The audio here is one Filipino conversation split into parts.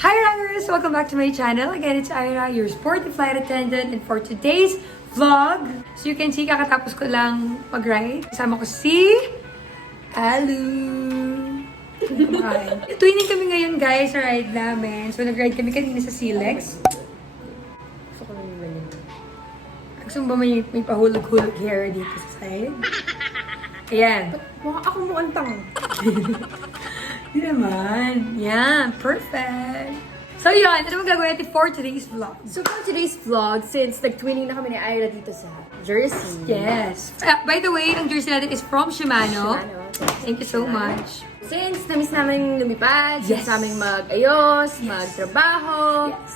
Hi Riders! Welcome back to my channel. Again, it's Aira, your sporty flight attendant. And for today's vlog, so you can see, kakatapos ko lang mag-ride. Kasama ko si Alu. Twinning kami ngayon guys sa ride namin. So nag-ride kami kanina sa Silex. Gusto ko naman yun. Gusto mo ba may pahulog-hulog hair dito sa side? Ayan. Ako mukhang tanga. Hindi naman. Yan. Perfect. So yun, ano gagawin natin for today's vlog? So for today's vlog, since nag-twinning na kami ni Aira dito sa Jersey. Yes. By the way, ang jersey natin is from Shimano. Thank you so much. Since na-miss namin lumipad, Yes. since namin mag-ayos, magtrabaho, Yes.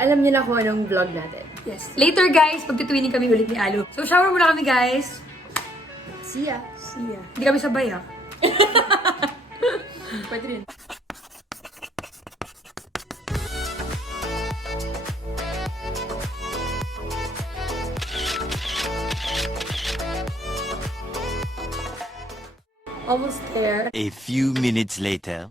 alam niyo na kung anong vlog natin. Yes. Later guys, magtutwining kami ulit ni Alu. So shower muna kami guys. See ya. See ya. Hindi kami sabay ha. Pwede rin. Almost there. A few minutes later.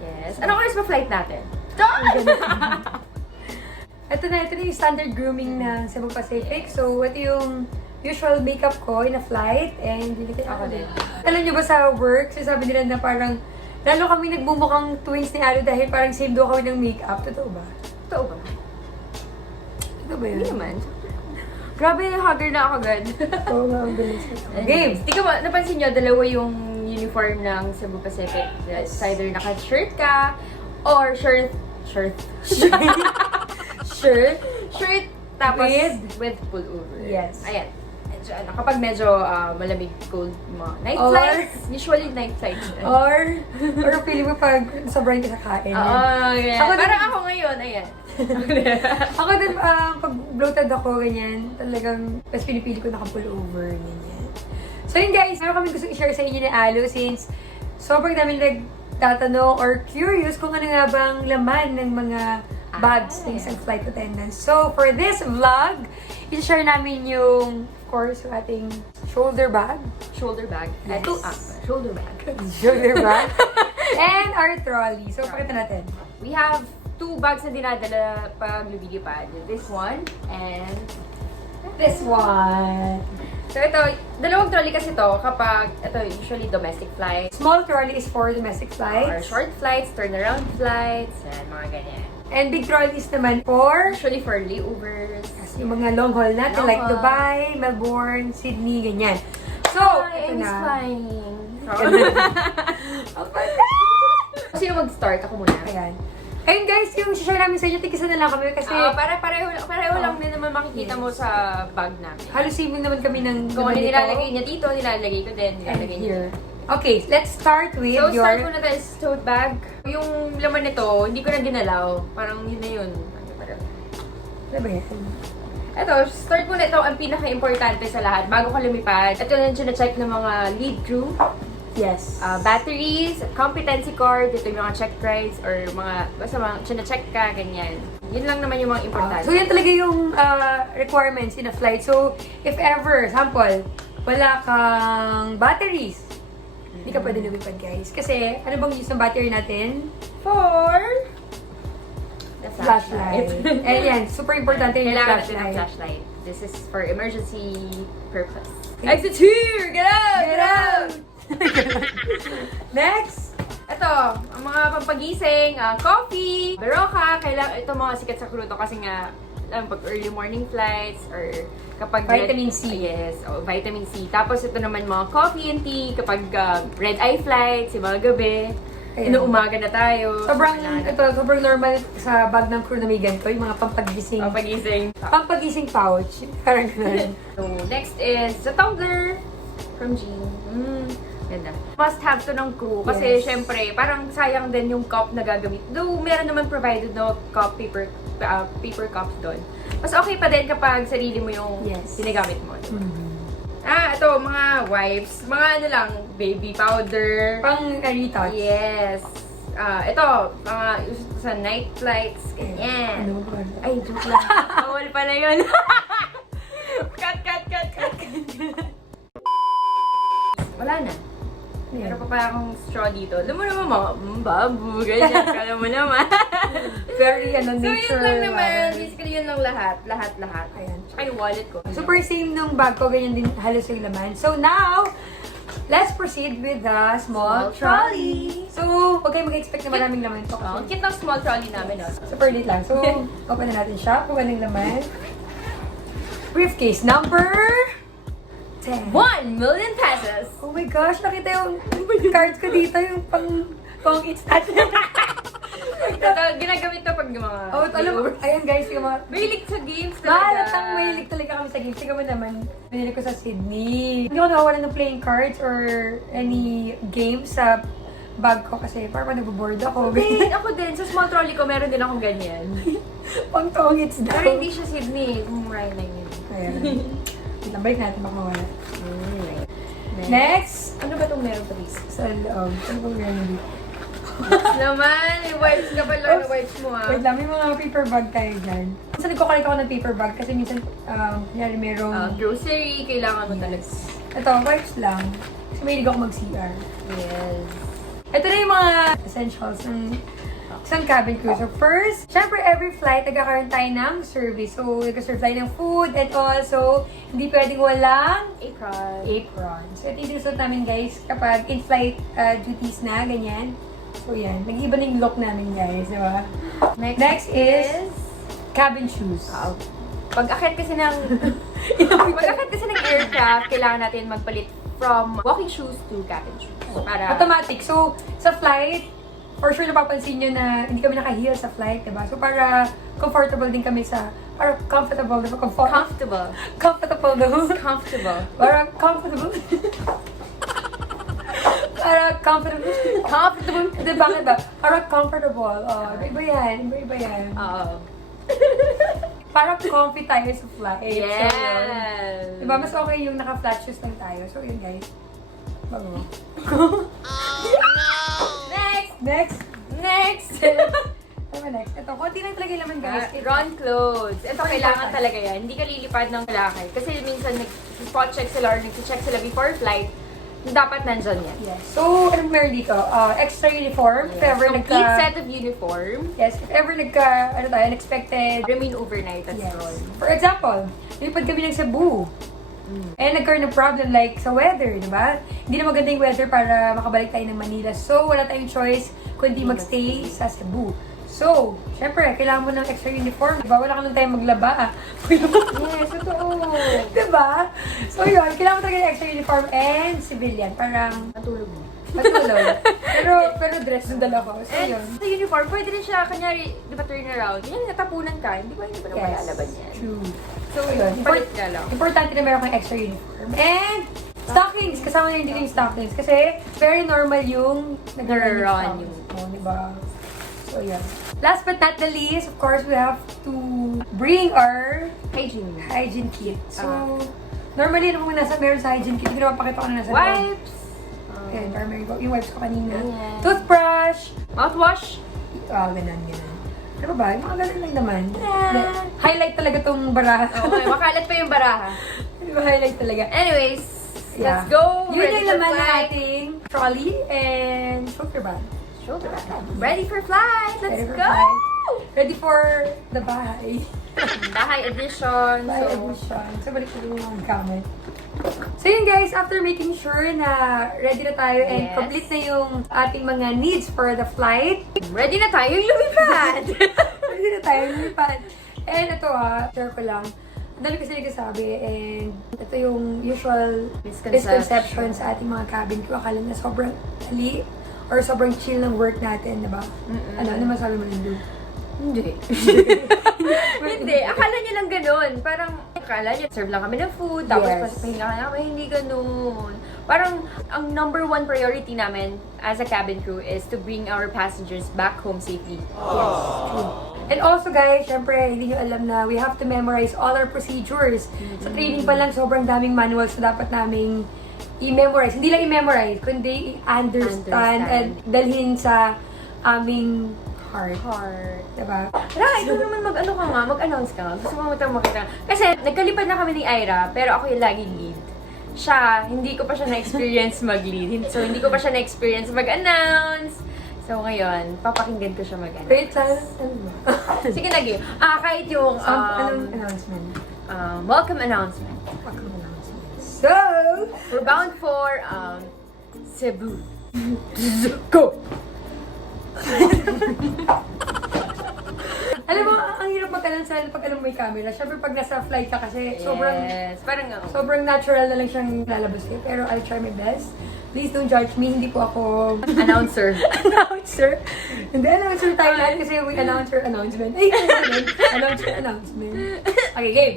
Yes. Ano oras ba flight natin? Ito na yung standard grooming ng Cebu Pacific. So, ito yung usual makeup ko in a flight. And binigay ako din. Alam niyo ba sa work, sasabi nila na parang lalo kami nagbumukhang twins ni Alu dahil parang same daw kami ng makeup. Totoo ba? Totoo ba? Totoo ba yun? Hindi naman. Grabe, hugger na ako agad. Oo nga, ang bilis. Games! Di ka ba, napansin nyo, dalawa yung uniform ng Cebu Pacific. It's either naka-shirt ka, or shirt, tapos with pullover. Yes. Ayan. Medyo, kapag medyo malamig, cold, mga night Or- flights, usually night flights. Or feeling mo pag sobrang ka sa kain. Yeah. Ako din- Parang ako ngayon, ayan. Ako din, pag bloated ako, ganyan, talagang, mas pinipili ko naka-pullover, ganyan. So yun guys, meron kami gusto i-share sa inyo ni Alu since sobrang dami nagtatanong or curious kung ano nga bang laman ng mga bags ng isang flight attendant. So for this vlog, i-share namin yung, of course, yung ating shoulder bag. Shoulder bag. Yes. Shoulder bag. Shoulder bag. And our trolley. So pakita natin. We have 2 bags na dinadala pag lumilipad. This one and This one. so ito, dalawang trolley kasi to kapag ito usually domestic flights Small trolley is for domestic or flights. short flights, turnaround flights, and mga ganyan. And big trolleys naman for Usually for layovers. yung mga long haul natin Long like haul. Dubai, Melbourne, Sydney, ganyan. So, ito I'm na. flying. Sino mag-start? Ako muna. Ayan. Ayun guys, yung share namin sa inyo, tigisa na lang kami kasi Pareho lang din naman makikita mo sa bag namin. halos same naman kami ng Kung ano naman nilalagay niya dito, nilalagay ko din. and Nilalagay niya here. Okay, let's start with So, your... start muna tayo sa tote bag. Yung laman nito, hindi ko na ginalaw. Parang yun na yun. Ano ba yan? Ito, start muna ito ang pinaka-importante sa lahat. Bago ka lumipad, ito na yung check ng mga lead crew. Yes. Batteries, competency card, ito yung mga check rides, or mga, basta mga check ka, ganyan. Yun lang naman yung mga importante. So, yan talaga yung requirements in a flight. So, if ever, sample, wala kang batteries, hindi ka pwede lumipad, guys. Kasi, ano bang use ng battery natin? For the Flashlight. And yan, super importante yung Kailangan natin ng flashlight. flashlight. This is for emergency purpose. Exit here! Get out! Get out! Next! Ito, ang mga pampagising, coffee, beroka, ito mga sikat sa crew to kasi nga, pag early morning flights, or kapag... Vitamin C. Yes, vitamin C. Tapos ito naman mga coffee and tea, kapag red eye flights, yung mga gabi, inuumaga na tayo. Sobrang normal sa bag ng crew na may ganito, yung mga pampagising. Pampagising. Pampagising pouch. Parang ganun. So, next is the tumbler from Jean. Ganda. Must have to ng crew kasi Yes. syempre, parang sayang din yung cup na gagamit. Though, meron naman provided no cup, paper cups doon. Mas okay pa din kapag sarili mo yung ginagamit mo. Ito, mga wipes. Mga ano lang, baby powder. Pang retouch. Yes. Ito, mga sa night flights, ganyan. Ano ba? Ay, joke lang. bawal pala yun. Cut. Wala na. Meron pa pala akong straw dito. Alam mo naman, mga babu, ganyan. Kala mo naman. Very, So, nature. yun lang naman. Basically, yun lang lahat. Lahat. Ayan. Tsaka yung wallet ko. Super same nung bag ko, ganyan din halos yung laman. So now, let's proceed with the small trolley. So, huwag kayo mag-expect na maraming laman ito. Ang cute ng small trolley namin, no? Super lit lang. So, open na natin siya. Kung anong laman. Briefcase number 10. 1 million pesos! Oh my gosh, nakita yung cards ko dito, yung pang it's natin. Ito, ginagamit to pag yung mga... Oh, alam mo, ayan guys, yung mga... Mahilig sa games talaga. Mahalatang mahilig talaga kami sa games. Tingnan mo naman, binili ko sa Sydney. Hindi ko nawawalan ng playing cards or any games sa bag ko kasi parang nagbo-board ako. Hindi, ako din. Sa small trolley ko, meron din akong ganyan. Pang tongits daw. Pero hindi siya Sydney. Mumurahin lang yun. Ayan. Wait lang, balik natin baka mawala. Next! Ano ba itong meron pa dito? Sa loob. Ano bang meron dito? Naman, may wipes ka pala na wipes mo Wait lang, may mga paper bag tayo dyan. Minsan nagkukulik ako ng paper bag kasi minsan, kunyari merong... Grocery, kailangan mo talaga. Ito, wipes lang. Kasi mahilig ako mag-CR. Yes. Ito na yung mga essentials ng isang cabin crew. So first, syempre every flight nagkakaroon tayo ng service. So nagka-serve tayo ng food and also hindi pwedeng walang apron. So ito yung sinusunod namin guys kapag in-flight duties na, ganyan. So yan, nag-iba na yung look namin guys, di ba? Next is cabin shoes. Pag-akit kasi ng aircraft, kailangan natin magpalit from walking shoes to cabin shoes. Para automatic. So sa flight, for sure napapansin nyo na hindi kami naka-heel sa flight, diba? So para comfortable din kami sa, para comfortable, diba? comfortable. Comfortable daw. Comfortable. Para comfortable. Para comfortable. Comfortable. Hindi, bakit ba? Para comfortable. Oh, iba yan. Oo. Para comfy tayo sa flight. Yes. So, yun. Diba? Mas okay yung naka-flat shoes lang tayo. So yun guys. Bago. Next. Ano next? Ito, konti lang talaga yung laman guys. Run clothes. Ito, kailangan talaga yan. Hindi ka lilipad ng lalaki. Kasi minsan nag-spot check sila or nag-check sila before flight. Dapat nandyan yan. Yes. So, ano meron dito? Extra uniform. If ever Complete set of uniform. Yes. If ever unexpected. Remain overnight as Yes. well. For example, lipad kami ng Cebu. And nagkaroon ng problem like sa weather, di ba? Hindi na maganda yung weather para makabalik tayo ng Manila. So, wala tayong choice kundi magstay sa Cebu. So, syempre, kailangan mo ng extra uniform. Diba? Wala ka lang tayong maglaba. Yes, totoo. Diba? So, yun. Kailangan mo talaga ng extra uniform and civilian. Parang Matulog mo. matulog. pero dress yung dala ko. So, And yun. sa uniform, pwede rin siya, kanyari, di ba turn around, yan, natapunan ka, hindi ba na malalaban yan? True. So, yun. palit ka lang. Importante na meron kang extra uniform. And stockings. Kasama na hindi yung stockings. Kasi very normal yung Nag-run yung diba? So, yun. Last but not the least, of course, we have to bring our hygiene kit. So, normally, ano muna meron sa hygiene kit, hindi na mapakita ko na nasa Wipes. Ayan, para meron ko. Yung wipes ko kanina. Yeah. Toothbrush. Mouthwash. Ganun. Ano ba ba? Yung mga ganun lang naman. Highlight talaga tong baraha. Okay, makalat pa yung baraha. Highlight talaga. Anyways, Yeah. let's go. Yun Ready yung for laman ng flight. ating trolley and shoulder bag. Shoulder bag. Ready for flight. Let's Ready for go. flight. Ready for the bahay. Bahay edition. Bahay edition. So, balik ko yung mga gamit. So yun guys, after making sure na ready na tayo and Yes. complete na yung ating mga needs for the flight, Ready na tayong lumipad. ready na tayo lumipad. And ito share ko lang. Ang dami kasi nagsasabi and ito yung usual misconception sa ating mga cabin crew. Akala na sobrang dali or sobrang chill ng work natin, diba? Ano masabi mo nito? Hindi. Hindi. Akala niya lang ganun. Parang, akala niya, serve lang kami ng food, tapos pahinga ka namin. Hindi ganun. Parang, ang number one priority namin as a cabin crew is to bring our passengers back home safely. Yes, true. And also guys, syempre, hindi nyo alam na we have to memorize all our procedures. Sa training pa lang, sobrang daming manuals na dapat naming i-memorize. Hindi lang i-memorize, kundi i-understand and dalhin sa aming heart. Heart. Diba? Tara, ikaw naman mag-ano ka nga, mag-announce ka nga. Gusto mo makita. Kasi nagkalipad na kami ni Aira, pero ako yung laging lead. Siya, hindi ko pa siya na-experience mag-lead. So, hindi ko pa siya na-experience mag-announce. So, ngayon, papakinggan ko siya mag-announce. Wait, ano ba? Sige na, game. Kahit yung... Anong announcement? Welcome announcement. Welcome announcement. So, We're bound for Cebu. Go! alam mo, ang hirap mag-announce pag alam mo may camera. Siyempre, pag nasa flight ka kasi, Yes. sobrang natural na lang siyang lalabas kayo. Pero I'll try my best. Please don't judge me. Hindi po ako Announcer. announcer. Hindi, announcer tayo lahat kasi we announcer announcement. Ay, announcer announcement. Okay, game.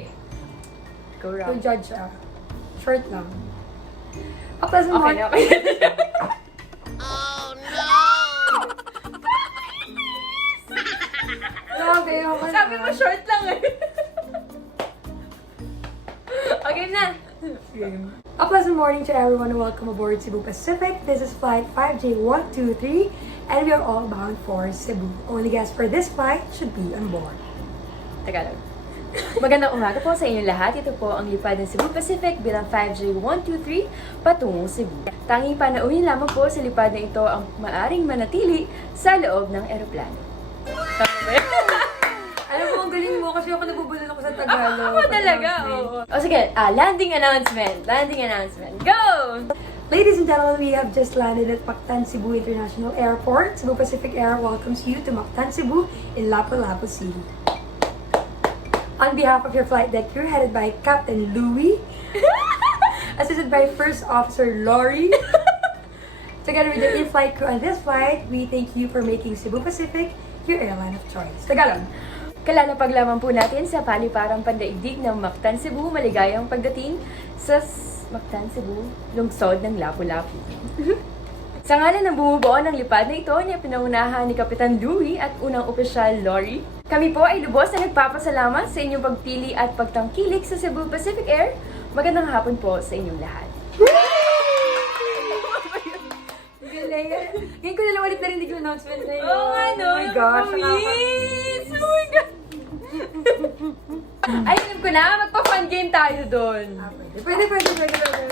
Go Don't round. judge siya. Short lang. Kapag sa Okay, okay. Okay, okay. Sabi mo short lang eh. Okay na. A pleasant morning to everyone and welcome aboard Cebu Pacific. This is flight 5J123 and we are all bound for Cebu. Only guests for this flight should be on board. Tagalog. Magandang umaga po sa inyong lahat. Ito po ang lipad ng Cebu Pacific bilang 5J123 patungong Cebu. Tanging panauhin lamang po sa lipad na ito ang maaring manatili sa loob ng eroplano. Alam mo, ang galing mo kasi ako nabubulol ako sa Tagalog. Ako talaga, oo. O sige, landing announcement. Landing announcement. Go! Ladies and gentlemen, we have just landed at Mactan Cebu International Airport. Cebu Pacific Air welcomes you to Mactan Cebu in Lapu-Lapu City. On behalf of your flight deck crew headed by Captain Louie, assisted by First Officer Lori, together with the in-flight crew on this flight, we thank you for making Cebu Pacific your airline of choice. Tagalog. Kalalapag lamang po natin sa paliparang pandaigdig ng Mactan Cebu. Maligayang pagdating sa Mactan Cebu, lungsod ng Lapu-Lapu. Sa ngalan ng bumubuo ng lipad na ito niya pinangunahan ni Kapitan Louie at unang opisyal Lori, kami po ay lubos na nagpapasalamat sa inyong pagpili at pagtangkilik sa Cebu Pacific Air. Magandang hapon po sa inyong lahat. Galing. Ngayon ko na lang ulit narinig yung announcement na yun. Oh, ano? Oh my gosh. Nakakamiss! Oh my God! Ay, alam ko na, magpa-fun game tayo doon. Pwede.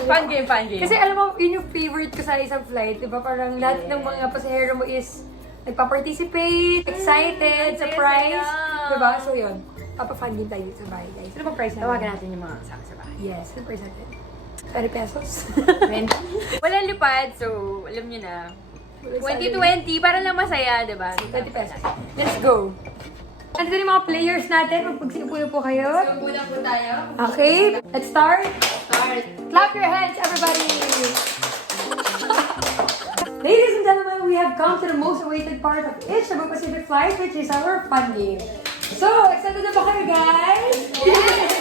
Fun game. Kasi alam mo, yun yung favorite ko sa isang flight, di ba? Parang lahat ng mga pasahero mo is nagpa-participate, excited, surprise. Di ba? So yun, papa-fun game tayo sa bahay, guys. Ano bang price natin? Tawagan natin yung mga kasama sa bahay. Yes, ano price natin? 20 pesos. Walang lipad, so alam nyo na. 2020, para lang masaya, di ba? 20 pesos. Let's go. Andito yung mga players natin. Magpagsipuyo po kayo. So, muna po tayo. Okay, let's start. Start. Clap your hands, everybody! Ladies and gentlemen, we have come to the most awaited part of each Cebu Pacific flight, which is our fun game. So, excited na ba kayo, guys? Yes!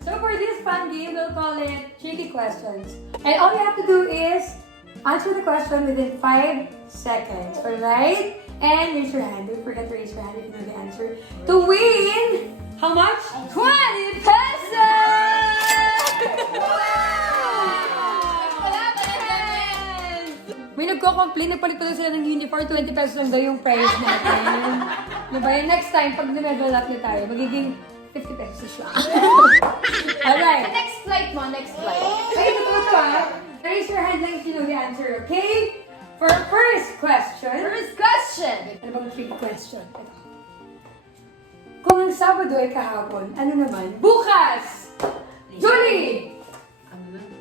So, for this fun game, we'll call it Tricky Questions. And all you have to do is answer the question within 5 seconds, alright? And raise your hand. Don't forget to raise your hand if you know the answer. To win, how much? 20 pesos! May nagko-complain, nagpalit pa sila ng uniform, 20 pesos lang daw yung price natin. Diba? Yung next time, pag level up na tayo, magiging 50 pesos lang. Alright. Next flight mo, next flight. Okay, ito pa. Raise your hand lang if you know the answer, okay? For our first question. First question. Ano bang tricky question? Ito. Kung ang Sabado ay kahapon, ano naman? Bukas! Julie!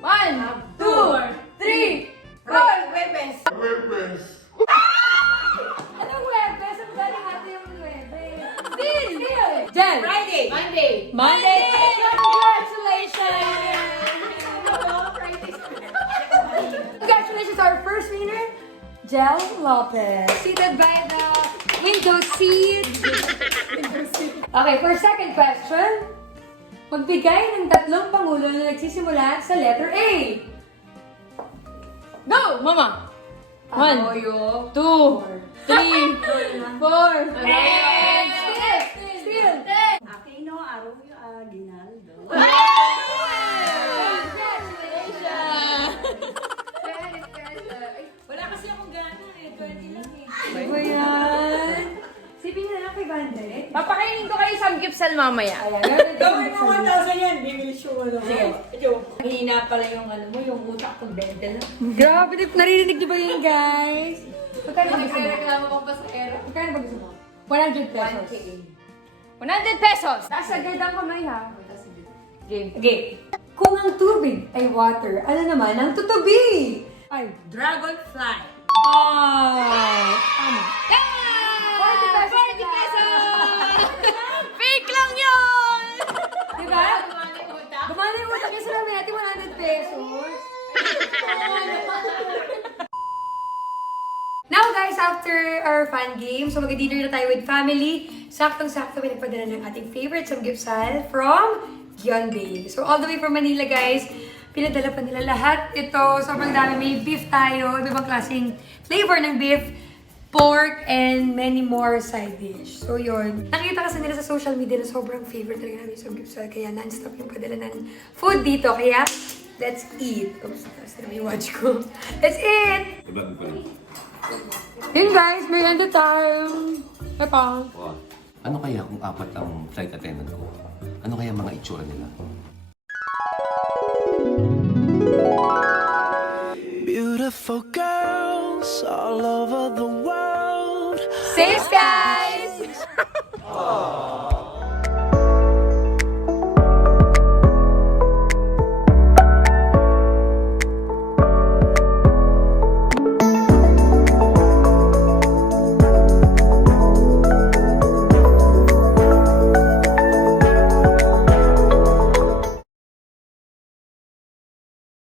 1, 2, 3, 4! Webes! Anong Webes? Ang galing natin yung Webes. Still! Jen! Friday! Monday! Monday! Congratulations! Congratulations to our first winner, Aira Lopez. Seated by the window seat. Okay, for second question, magbigay ng 3 pangulo na nagsisimula sa letter A. Go, Mama! 1, 2, 3, 4. Still! Aquino, Araw, Aguinaldo. Congratulations! Wala kasi akong gana eh, 20 lang eh. samgipsal mamaya. Ayan, Gawin mo 1,000 yan, bibilis yung ano. Sige. Ito, hina pala yung ano mo, yung utak kong 20 lang. Grabe, naririnig niyo ba yun, guys? Magkano ba gusto mo? Nagreklamo ko pa sa era. Magkano ba gusto mo? 100 pesos. 100 pesos! Taas agad ang kamay ha. Game. Okay. Kung ang tubig ay water, ano naman ang tutubi? Ay, Dragonfly. ay, tama. 40 pesos! 40 pesos! Fake lang yun! Diba? Gumana yung utak kasi namin natin 100 pesos. Now guys, after our fun game, so mag-dinner na tayo with family. Saktong-sakto may nagpadala ng ating favorite samgyeopsal from Gyeongbang. So all the way from Manila guys, pinadala pa nila lahat. Ito, sobrang dami. May beef tayo, iba-ibang klaseng flavor ng beef, pork, and many more side dish. So yun. Nakita kasi nila sa social media na sobrang favorite talaga namin sa samgyeopsal. Kaya non-stop yung padala ng food dito. Kaya, let's eat. Oops, tapos na may watch ko. Let's eat! Yun guys, merienda time. Ito. Wow. Ano kaya kung apat ang flight attendant ko? Ano kaya mga itsura nila? Beautiful girls all over the world. Safe guys!